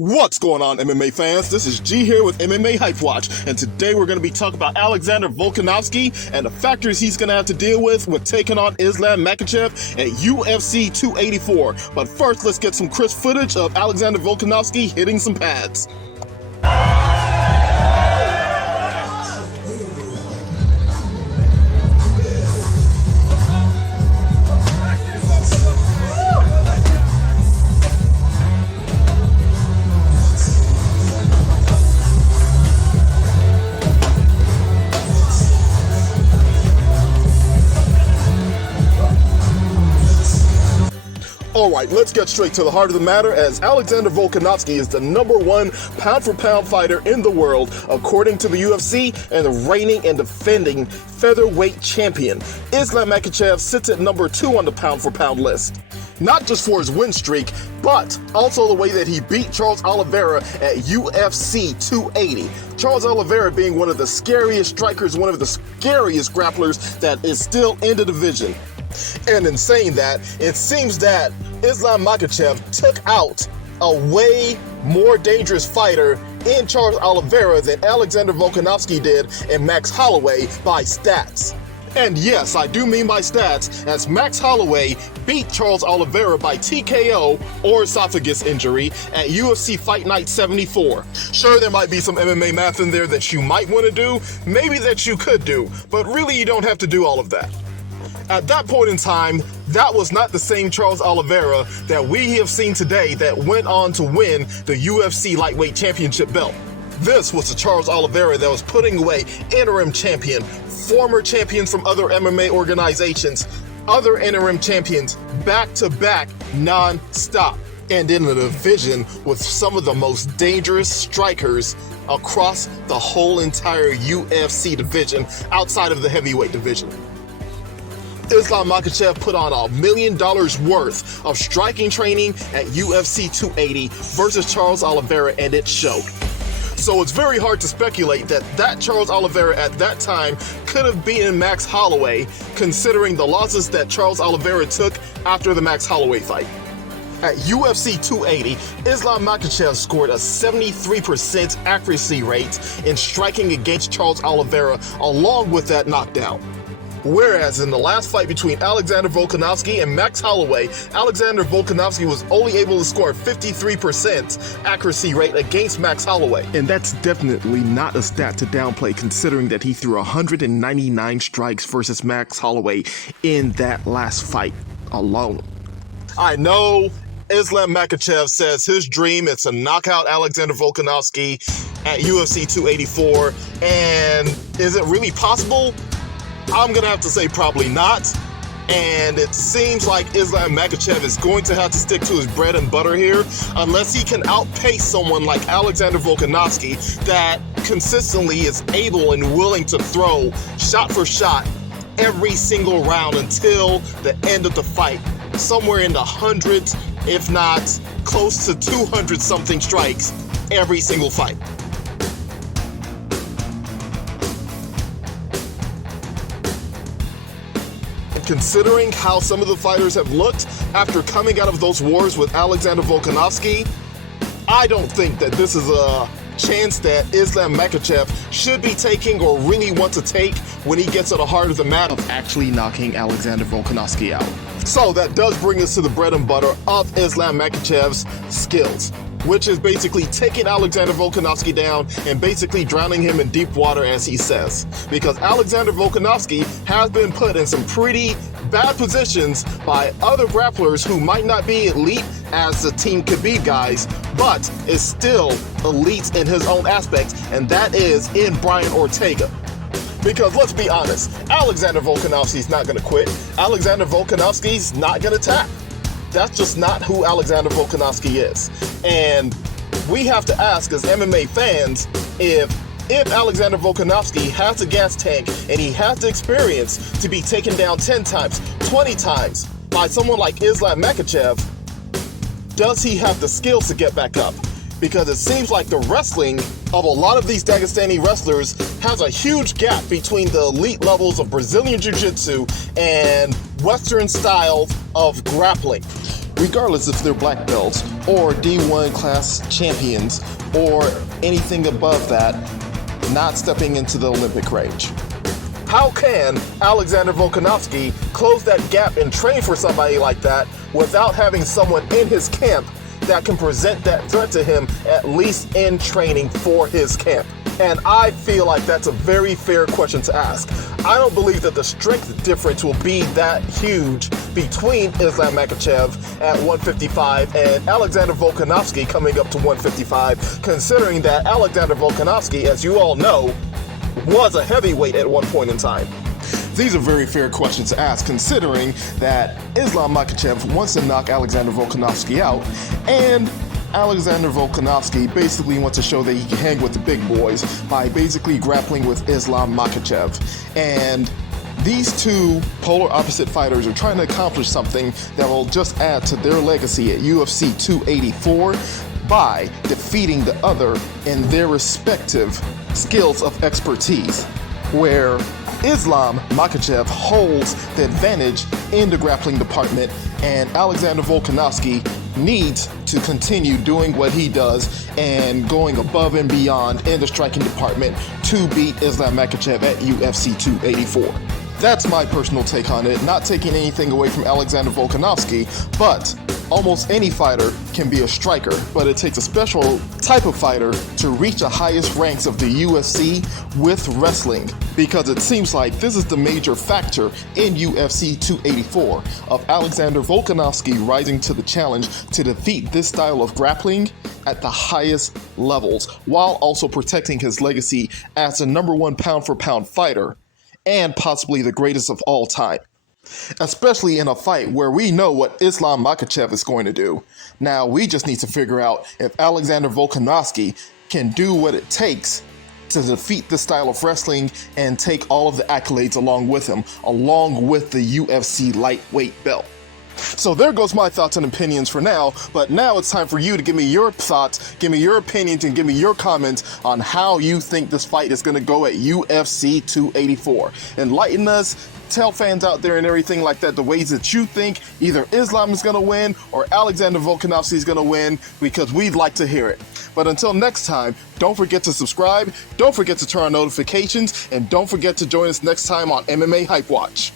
What's going on, MMA fans? This is G here with MMA Hype Watch, and today we're going to be talking about Alexander Volkanovski and the factors he's going to have to deal with taking on Islam Makhachev at UFC 284. But first, let's get some crisp footage of Alexander Volkanovski hitting some pads. Alright, let's get straight to the heart of the matter, as Alexander Volkanovski is the #1 pound-for-pound fighter in the world, according to the UFC, and the reigning and defending featherweight champion. Islam Makhachev sits at #2 on the pound-for-pound list. Not just for his win streak, but also the way that he beat Charles Oliveira at UFC 280. Charles Oliveira being one of the scariest strikers, one of the scariest grapplers that is still in the division. And in saying that, it seems that Islam Makhachev took out a way more dangerous fighter in Charles Oliveira than Alexander Volkanovski did in Max Holloway by stats. And yes, I do mean by stats, as Max Holloway beat Charles Oliveira by TKO or esophagus injury at UFC Fight Night 74. Sure, there might be some MMA math in there that you might want to do, maybe that you could do, but really you don't have to do all of that. At that point in time, that was not the same Charles Oliveira that we have seen today that went on to win the UFC Lightweight Championship belt. This was the Charles Oliveira that was putting away interim champion, former champions from other MMA organizations, other interim champions, back-to-back, non-stop. And in a division with some of the most dangerous strikers across the whole entire UFC division outside of the heavyweight division. Islam Makhachev put on $1 million worth of striking training at UFC 280 versus Charles Oliveira, and it showed. So it's very hard to speculate that Charles Oliveira at that time could have beaten Max Holloway, considering the losses that Charles Oliveira took after the Max Holloway fight. At UFC 280, Islam Makhachev scored a 73% accuracy rate in striking against Charles Oliveira, along with that knockdown. Whereas in the last fight between Alexander Volkanovski and Max Holloway, Alexander Volkanovski was only able to score a 53% accuracy rate against Max Holloway. And that's definitely not a stat to downplay, considering that he threw 199 strikes versus Max Holloway in that last fight alone. I know Islam Makhachev says his dream is to knock out Alexander Volkanovski at UFC 284, and is it really possible? I'm going to have to say probably not, and it seems like Islam Makhachev is going to have to stick to his bread and butter here unless he can outpace someone like Alexander Volkanovski that consistently is able and willing to throw shot for shot every single round until the end of the fight, somewhere in the hundreds, if not close to 200 something strikes every single fight. Considering how some of the fighters have looked after coming out of those wars with Alexander Volkanovski, I don't think that this is a chance that Islam Makhachev should be taking or really want to take when he gets to the heart of the matter of actually knocking Alexander Volkanovski out. So that does bring us to the bread and butter of Islam Makhachev's skills, which is basically taking Alexander Volkanovski down and basically drowning him in deep water, as he says. Because Alexander Volkanovski has been put in some pretty bad positions by other grapplers who might not be elite as the Team Khabib guys, but is still elite in his own aspect, and that is in Brian Ortega. Because let's be honest, Alexander Volkanovski's not going to quit. Alexander Volkanovski's not going to tap. That's just not who Alexander Volkanovski is. And we have to ask as MMA fans if Alexander Volkanovski has the gas tank and he has the experience to be taken down 10 times, 20 times by someone like Islam Makhachev, does he have the skills to get back up? Because it seems like the wrestling of a lot of these Dagestani wrestlers has a huge gap between the elite levels of Brazilian Jiu-Jitsu and Western style of grappling. regardless if they're black belts or D1 class champions or anything above that, not stepping into the Olympic range. How can Alexander Volkanovski close that gap and train for somebody like that without having someone in his camp that can present that threat to him, at least in training for his camp? And I feel like that's a very fair question to ask. I don't believe that the strength difference will be that huge between Islam Makhachev at 155 and Alexander Volkanovski coming up to 155, considering that Alexander Volkanovski, as you all know, was a heavyweight at one point in time. These are very fair questions to ask, considering that Islam Makhachev wants to knock Alexander Volkanovski out, and Alexander Volkanovski basically wants to show that he can hang with the big boys by basically grappling with Islam Makhachev. And these two polar opposite fighters are trying to accomplish something that will just add to their legacy at UFC 284 by defeating the other in their respective skills of expertise, where Islam Makhachev holds the advantage in the grappling department, and Alexander Volkanovski needs to continue doing what he does and going above and beyond in the striking department to beat Islam Makhachev at UFC 284. That's my personal take on it, not taking anything away from Alexander Volkanovski, but almost any fighter can be a striker, but it takes a special type of fighter to reach the highest ranks of the UFC with wrestling, because it seems like this is the major factor in UFC 284 of Alexander Volkanovski rising to the challenge to defeat this style of grappling at the highest levels, while also protecting his legacy as the #1 pound-for-pound fighter and possibly the greatest of all time. Especially in a fight where we know what Islam Makhachev is going to do. Now, we just need to figure out if Alexander Volkanovski can do what it takes to defeat this style of wrestling and take all of the accolades along with him, along with the UFC lightweight belt. So there goes my thoughts and opinions for now, but now it's time for you to give me your thoughts, give me your opinions, and give me your comments on how you think this fight is going to go at UFC 284. Enlighten us, tell fans out there and everything like that the ways that you think either Islam is going to win or Alexander Volkanovski is going to win, because we'd like to hear it. But until next time, don't forget to subscribe, don't forget to turn on notifications, and don't forget to join us next time on MMA Hype Watch.